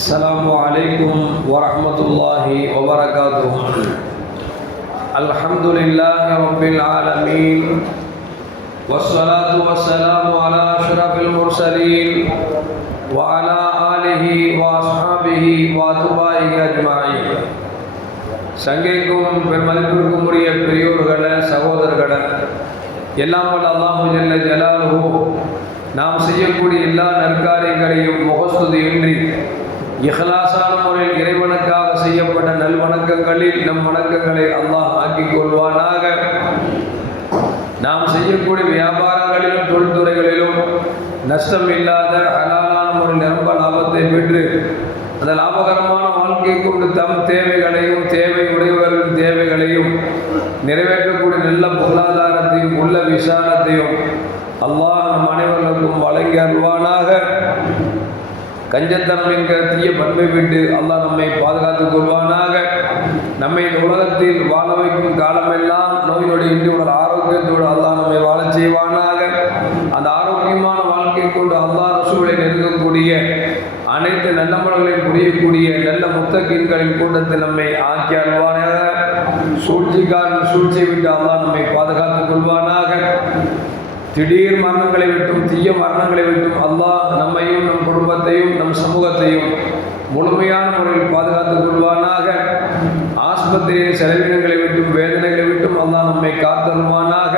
السلام عليكم ورحمة الله وبركاته الحمد لله رب العالمين والصلاة والسلام على أشرف المرسلين وعلى آله وأصحابه وأتباعه أجمعين சங்கைக்கும் பெருமதிப்பிற்கும் உரிய பெரியோர்கள சகோதரர்கள எல்லாம் வல்ல அல்லாஹு ஜல்ல ஜலாலுஹு நாம் செய்யக்கூடிய எல்லா நற்காரியங்களையும் முகஸ்துதியின்றி இஹலாசான முறையில் இறைவனுக்காக செய்யப்பட்ட நல்வணக்கங்களில் நம் வணக்கங்களை அல்லாஹ் ஆக்கிக் கொள்வானாக. நாம் செய்யக்கூடிய வியாபாரங்களிலும் தொழில்துறைகளிலும் நஷ்டம் இல்லாத ஹலாலான முறையில் நிரம்ப லாபத்தை பெற்று அந்த லாபகரமான வாழ்க்கை கொண்டு தம் தேவைகளையும் தேவை உடையவர்களின் தேவைகளையும் நிறைவேற்றக்கூடிய நல்ல பொருளாதாரத்தையும் உள்ள விசாலத்தையும் அல்லாஹ் நம் அனைவர்களுக்கும் வழங்கி அருள்வானாக. கஞ்சத்தனம் என்கிற தீய பண்பை விட்டு அல்லாஹ் நம்மை பாதுகாத்துக் கொள்வானாக. நம்மை உலகத்தில் வாழ வைக்கும் காலமெல்லாம் நோய் நொடி இன்றி உடல் ஆரோக்கியத்தோடு அல்லாஹ் நம்மை வாழச் செய்வானாக. அந்த ஆரோக்கியமான வாழ்க்கை கொண்டு அல்லாஹ் ரசூலை நெருங்கக்கூடிய அனைத்து நல்ல மரங்களையும் புரியக்கூடிய நல்ல முத்தகீன்களின் கூட்டத்தில் நம்மை ஆக்கி அல்வானாக சூழ்ச்சிக்காரன் சூழ்ச்சி விட்டு அல்லாஹ் நம்மை பாதுகாத்துக் கொள்வானாக. திடீர் மரணங்களை விட்டும் தீய மரணங்களை விட்டும் அல்லாஹ் நம்மையும் நம் குடும்பத்தையும் நம் சமூகத்தையும் முழுமையான முறையில் பாதுகாத்துக் கொள்வானாக. ஆஸ்பத்திரியின் செலவினங்களை விட்டும் வேதனைகளை விட்டும் அல்லாஹ் நம்மை காத்தருவானாக.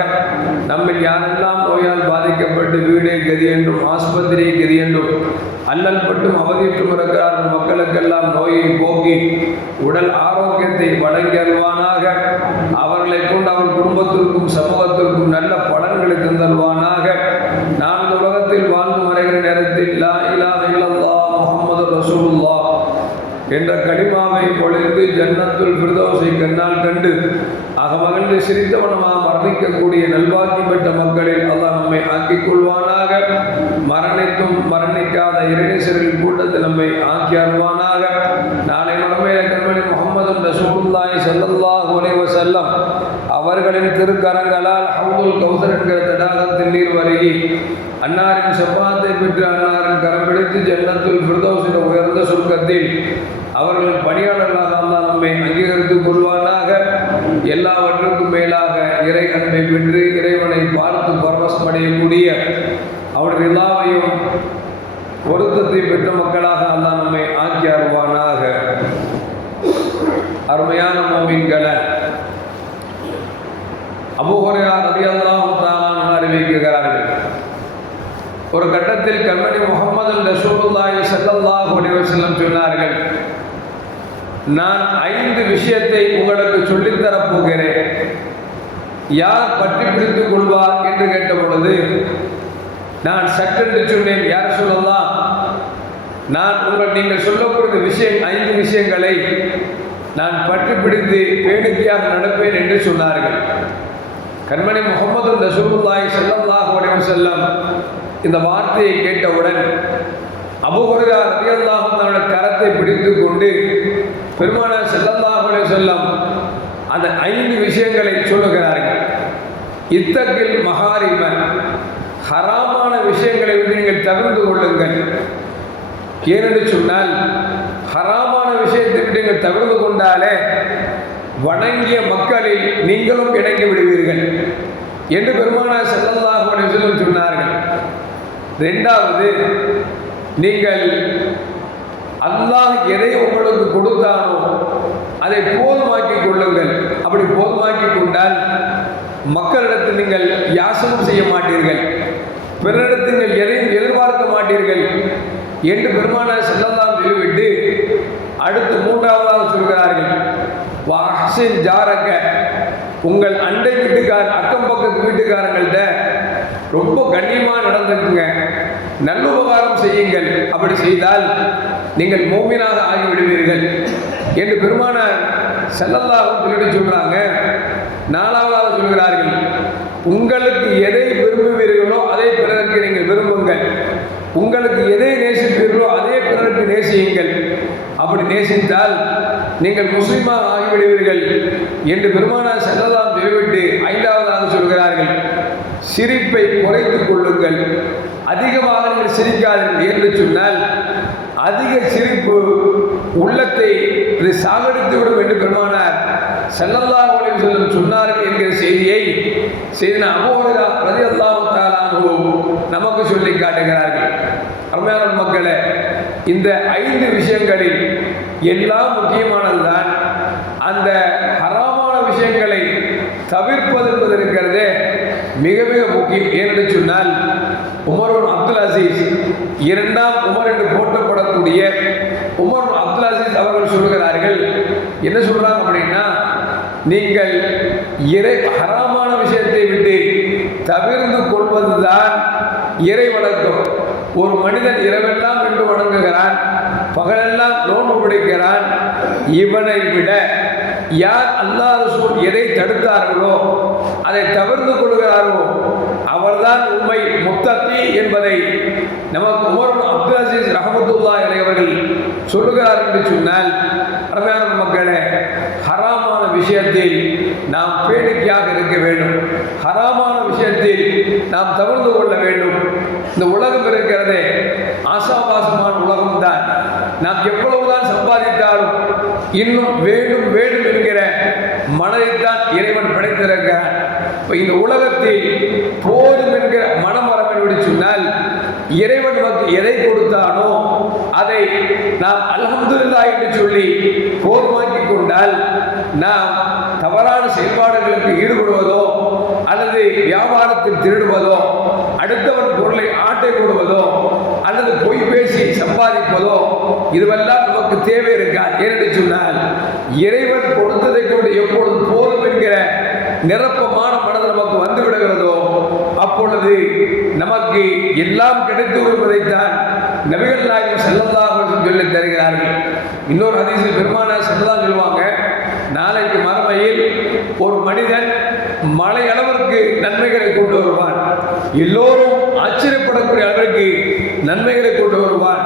நம்மில் யாரெல்லாம் நோயால் பாதிக்கப்பட்டு வீடே கதி என்றும் ஆஸ்பத்திரியை கதி என்றும் அல்லல் பட்டும் அவதியிட்டும் இருக்கிறார்கள் மக்களுக்கெல்லாம் நோயை போக்கி உடல் ஆரோக்கியத்தை வழங்கி அருவானாக அவர்களை கொண்டு அவர் குடும்பத்திற்கும் சமூகத்திற்கும் நல்ல பலன்களை தந்தருவானாக. நாம் இந்த உலகத்தில் வாழ்ந்து மறைகிற நேரத்தில் லா இலாஹ இல்லல்லாஹ் முஹம்மது ரசூலுல்லாஹ் என்ற கடிமாவை பொழிந்து ஜன்னத்துல் பிரதோசை கண்ணால் கண்டு அகமகன்று சிரித்தவனமாக மரணிக்கக்கூடிய நல்வாக்கி பெற்ற மக்களில் அல்லாஹ் நம்மை ஆக்கிக் கொள்வானாக மரணித்தும் மரணிக்காத இறைநேசரின் கூட்டத்தில் நம்மை ஆக்கி அருவானாக நாளை மறுமையில கண்மணி முகமது ரசூலுல்லாஹி ஸல்லல்லாஹு அலைஹி வஸல்லம் அவர்களின் திருக்கரங்களால் ஹவுதுல் கௌசர் என்கிற தடாகத்தில் நீர் வருகி அன்னாரின் செவ்வாத்தை பெற்று அன்னாரின் கரம் பிடித்து ஜன்னத்துல் ஃபிர்தௌஸின் உயர்ந்த சுருக்கத்தில் அவர்கள் பணியாளர்களாக அல்லாஹ் நம்மை அங்கீகரித்துக் கொள்வானாக. எல்லாவற்றுக்கும் மேலாக இறை அன்பை பெற்று இறைவனை பார்த்து பரவசம் அடையக்கூடிய அவருடைய எல்லாவையும் பொருத்தத்தை பெற்ற மக்களாக அல்லாஹ் நம்மை ஆக்கி அருவானாக அருமையான மோமின்களை அபுஹரையா அதிகாரம் ஒரு கட்டத்தில் கண்மணி முகமது ரசூலுல்லாஹி ஸல்லல்லாஹு அலைஹி வஸல்லம் சொன்னார்கள் நான் ஐந்து விஷயத்தை உங்களுக்கு சொல்லித்தரப் போகிறேன். யார் பற்றி பிடித்துக் கொள்வார்? என்று கேட்ட பொழுது நான் சட்டென்று சொன்னேன் யார் சொல்லலாம் நான் உங்கள் நீங்கள் சொல்லக்கூடிய விஷயம் ஐந்து விஷயங்களை நான் பற்றி பிடித்து வேடிக்கையாக நடப்பேன் என்று சொன்னார்கள். கண்மணி முகமது ரசூலுல்லாஹி ஸல்லல்லாஹு அலைஹி வஸல்லம் இந்த வார்த்தையை கேட்டவுடன் அபுகுரா ரலியல்லாஹு அன்ஹு கரத்தை பிடித்து கொண்டு பெருமான ஸல்லல்லாஹு அலைஹி அந்த ஐந்து விஷயங்களை சொல்லுகிறார்கள். இத்தகில் மகாரிம ஹராமான விஷயங்களை விட்டு நீங்கள் தவிர்த்து கொள்ளுங்கள். ஏனென்று சொன்னால் ஹராமான விஷயத்தை விட்டு நீங்கள் தவிர்த்து கொண்டாலே வணங்கிய மக்களில் நீங்களும் இணங்கி விடுவீர்கள் என்று பெருமானார் ஸல்லல்லாஹு அலைஹி சொன்னார்கள். ரெண்டாவது நீங்கள் அல்லாஹ் எதை உங்களுக்கு கொடுத்தானோ அதை போதுமாக்கி கொள்ளுங்கள். அப்படி போதுமாக்கி கொண்டால் மக்களிடத்தில் நீங்கள் யாசனம் செய்ய மாட்டீர்கள். பிறரிடத்தில் நீங்கள் எதையும் எதிர்பார்க்க மாட்டீர்கள் என்று பெருமானார் செல்லலாம் சொல்லிவிட்டு அடுத்து மூன்றாவதாக சொல்கிறார்கள். வாஹின் ஜாரக்க. உங்கள் அண்டை வீட்டுக்கார் அக்கம் பக்கத்து வீட்டுக்காரங்கள்ட்ட ரொம்ப கண்ணியமாக நடந்துக்குங்க நல்லுபகாரம் செய்யுங்கள். அப்படி செய்தால் நீங்கள் மோமினாக ஆகிவிடுவீர்கள். என்று பெருமான செல்லல்லாவும் சொல்லிட்டு சொல்கிறாங்க நாலாவதாக சொல்கிறார்கள். உங்களுக்கு எதை விரும்புவீர்களோ அதை பிறருக்கு நீங்கள் விரும்புங்கள். உங்களுக்கு எதை நேசிப்பீர்களோ அதே பிறருக்கு நேசியுங்கள். அப்படி நேசித்தால் நீங்கள் முஸ்லீமாக ஆகிவிடுவீர்கள். என்று பெருமானார் செல்லல்லா சிரிப்பை குறைத்துக் கொள்ளுங்கள். அதிகமாக நீங்கள் சிரிக்காதீர்கள் என்று சொன்னால் அதிக சிரிப்பு உள்ளத்தை இது சாகடித்து விடும் என்று பெருமானார் செல்லல்லா செல்லும் சொன்னார்கள் என்கிற செய்தியை செய்தின அமோகரா ரதி அல்லாஹு நமக்கு சொல்லி காட்டுகிறார்கள். அருமையான மக்களே இந்த ஐந்து விஷயங்களில் எல்லாம் முக்கியமானது அந்த ஹராமான விஷயங்களை தவிர்ப்பது என்பது இருக்கிறதே மிக மிக முக்கியம் ஏனென்று சொன்னால் உமர் அப்துல் அசீஸ் இரண்டாம் உமர் என்று போற்றப்படக்கூடிய உமர் அப்துல் அசீஸ் அவர்கள் சொல்கிறார்கள் என்ன சொல்றாங்க அப்படின்னா நீங்கள் இறை ஹராமான விஷயத்தை விட்டு தவிர்ந்து கொள்வதுதான் இறை வணக்கம். ஒரு மனிதன் இரவெல்லாம் என்று வணங்குகிறான் பகலெல்லாம் நோன்பு பிடிக்கிறான் இவனை விட யார் அல்லாத சூழ் எதை தடுத்தார்களோ அதை தவிர்த்து கொள்கிறார்களோ அவர்தான் உண்மை முத்தத்தி என்பதை நமக்கு உமர் அப்துல் அசீஸ் ரஹமத்துல்லா அவர்கள் சொல்லுகிறார் என்று சொன்னால் அருமையான மக்களே ஹராமான விஷயத்தில் நாம் பேடிக்கையாக இருக்க வேண்டும். ஹராமான விஷயத்தில் நாம் தவிர்த்து கொள்ள வேண்டும். இந்த உலகம் இருக்கிறதே ஆசாபாசமான உலகம்தான். நாம் எவ்வளவுதான் சம்பாதித்தாலும் இன்னும் வேண்டும் வேண்டும் என்று மனதைத்தான் இறைவன் படைத்திருக்கிறான் இப்போ இந்த உலகத்தில் போதும் என்கிற மனம் வர வேண்டும் சொன்னால் இறைவன் நமக்கு எதை கொடுத்தானோ அதை நாம் அல்ஹம்துல்லா என்று சொல்லி போதுமாக்கி கொண்டால் நாம் தவறான செயல்பாடுகளுக்கு ஈடுபடுவதோ அல்லது வியாபாரத்தில் திருடுவதோ அடுத்தவன் பொருளை ஆட்டை போடுவதோ அல்லது பொய் பேசி சம்பாதிப்பதோ இதுவெல்லாம் நமக்கு தேவை இருக்கா ஏனென்று சொன்னால் இறைவன் கொடு கொண்டு எப்பொழுது போதும் என்கிற நிரப்பமான மனது நமக்கு வந்து விடுகிறதோ அப்பொழுது நமக்கு எல்லாம் கிடைத்து வருவதைத்தான் நபிகள் நாயகம் செல்லதாக சொல்லி தருகிறார்கள். இன்னொரு அதிசய பெருமான செல்லதான் சொல்லுவாங்க நாளைக்கு மறுமையில் ஒரு மனிதன் மலை அளவிற்கு நன்மைகளை கொண்டு வருவான். எல்லோரும் ஆச்சரியப்படக்கூடிய அளவிற்கு நன்மைகளை கொண்டு வருவான்.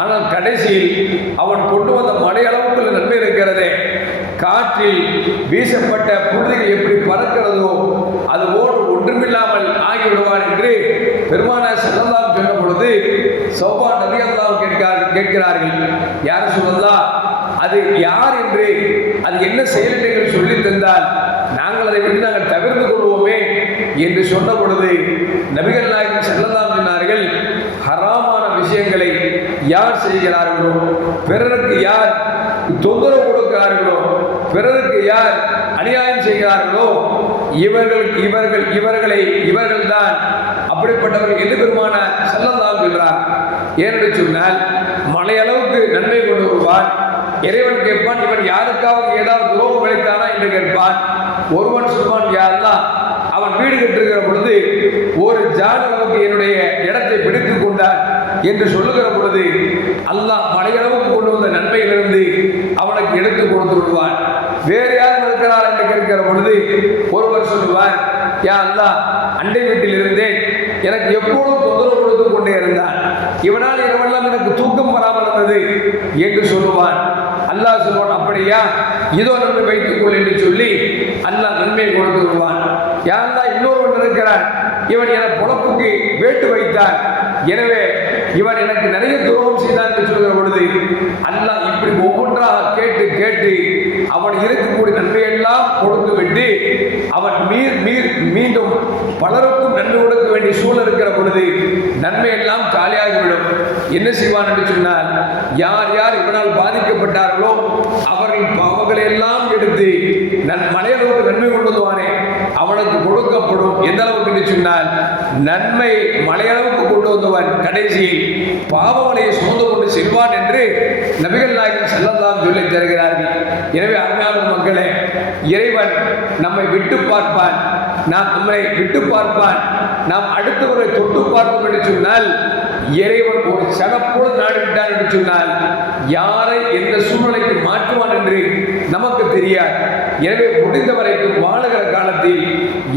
ஆனால் கடைசியில் அவன் கொண்டு வந்த மலை அளவு காற்றில் வீசப்பட்ட புழுதிகள் எப்படி பறக்கிறதோ அது ஓடு ஒன்றுமில்லாமல் ஆகிவிடுவான் என்று பெருமானார் செல்லலாம் சொன்ன பொழுது சௌபா நபிகல்லாம் கேட்கிறார் கேட்கிறார்கள். யார் சொல்லலாம் அது யார் என்று அது என்ன செயல் என்று சொல்லி தந்தால் நாங்கள் அதை விட்டு நாங்கள் தவிர்த்து கொள்வோமே என்று சொன்ன பொழுது நபிகள் நாயகம் செல்லலாம் சொன்னார்கள் ஹராமான விஷயங்களை யார் செய்கிறார்களோ பிறருக்கு யார் தொந்தரவு கொடுக்கிறார்களோ பிறருக்கு யார் அநியாயம் செய்கிறார்களோ இவர்கள் இவர்கள் இவர்களை இவர்கள்தான் அப்படிப்பட்டவர்கள் எது பெருமான செல்லந்தான் சொல்றார். ஏனென்று சொன்னால் மலையளவுக்கு நன்மை கொண்டு வருவான். இறைவன் கேட்பான் இவன் யாருக்காவது ஏதாவது துரோகம் விளைத்தானா என்று கேட்பான். ஒருவன் சொல்வான் யாரெல்லாம் அவன் வீடு கட்டிருக்கிற பொழுது ஒரு ஜான் என்னுடைய இடத்தை பிடித்துக் கொண்டான் என்று சொல்லுகிற பொழுது அல்லாஹ் மலையளவுக்கு கொண்டு வந்த நன்மையிலிருந்து அவனுக்கு எடுத்து கொடுத்து விடுவான் வேறு யாரும் இருக்கிறார் என்று கேட்கிற பொழுது ஒருவர் சொல்லுவார் யா அல்லா அண்டை வீட்டில் இருந்தேன். எனக்கு எப்பொழுதும் தொந்தரவு கொடுத்து கொண்டே இருந்தான். இவனால் இரவெல்லாம் எனக்கு தூக்கம் வராமல் இருந்தது என்று சொல்லுவான் அல்லாஹ் சொல்வான் அப்படியா? இதோ நன்மை வைத்துக் கொள் என்று சொல்லி அல்லாஹ் நன்மை கொடுத்து விடுவான். யாரெல்லாம் இன்னொருவன் இருக்கிறான். இவன் என பொழப்புக்கு வேட்டு வைத்தான். எனவே இவன் எனக்கு நிறைய துரோகம் செய்தான் என்று சொல்கிற பொழுது அல்லாஹ் இப்படி ஒவ்வொன்றாக கேட்டு கேட்டு அவன் இருக்கக்கூடிய நன்மையெல்லாம் கொடுத்து விட்டு அவன் மீர் மீர் மீண்டும் பலருக்கும் நன்மை கொடுக்க வேண்டிய சூழல் இருக்கிற பொழுது நன்மை எல்லாம் காலியாகிவிடும். என்ன செய்வான் என்று சொன்னால் யார் யார் இவனால் பாதிக்கப்பட்டார்களோ அவர்கள் பாவங்களை எல்லாம் எடுத்து நன் மலையளவுக்கு நன்மை கொண்டு வந்துவானே அவனுக்கு கொடுக்கப்படும். எந்த அளவுக்கு என்று சொன்னால் நன்மை மலையளவுக்கு கொண்டு வந்தவன் கடைசியில் பாவமலையை சுமந்து கொண்டு செல்வான் என்று நபிகள் நாயகம் செல்லலாம் சொல்லி தருகிறார்கள். எனவே அருமையான மக்களே இறைவன் நம்மை விட்டு பார்ப்பான். நாம் நம்மை விட்டு பார்ப்பான். நாம் அடுத்தவரை தொட்டு பார்ப்போம் என்று சொன்னால் இறைவன் ஒரு சடப்போடு நாடிவிட்டான் என்று சொன்னால் யாரை எந்த சூழ்நிலைக்கு மாற்றுவான் என்று நமக்கு தெரியாது. எனவே முடிந்த வரைக்கும் வாழுகிற காலத்தில்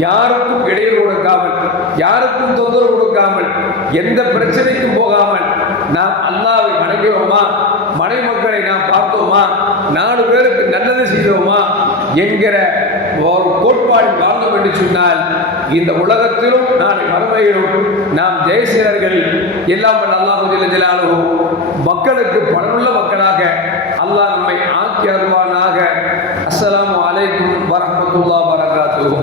யாருக்கும் இடையில் கொடுக்காமல் யாருக்கும் தொந்தரவு கொடுக்காமல் எந்த பிரச்சனைக்கும் போகாமல் நாம் அல்லாவை வணங்குவோமா மனை மக்களை நாம் பார்த்தோமா நாலு பேருக்கு நல்லது செய்தோமா என்கிற ஒரு கோட்பாடு வாழ்ந்தோம் என்று சொன்னால் இந்த உலகத்திலும் நாளை மறுமையிலும் நாம் ஜெயசீரர்கள் எல்லாம் வல்ல அல்லாஹு மக்களுக்கு பலனுள்ள மக்களாக அல்லாஹ் நம்மை ஆக்கி அருள்வானாக அஸ்ஸலாமு அலைக்கும் வரஹ்மத்துல்லாஹி வரகாத்துஹு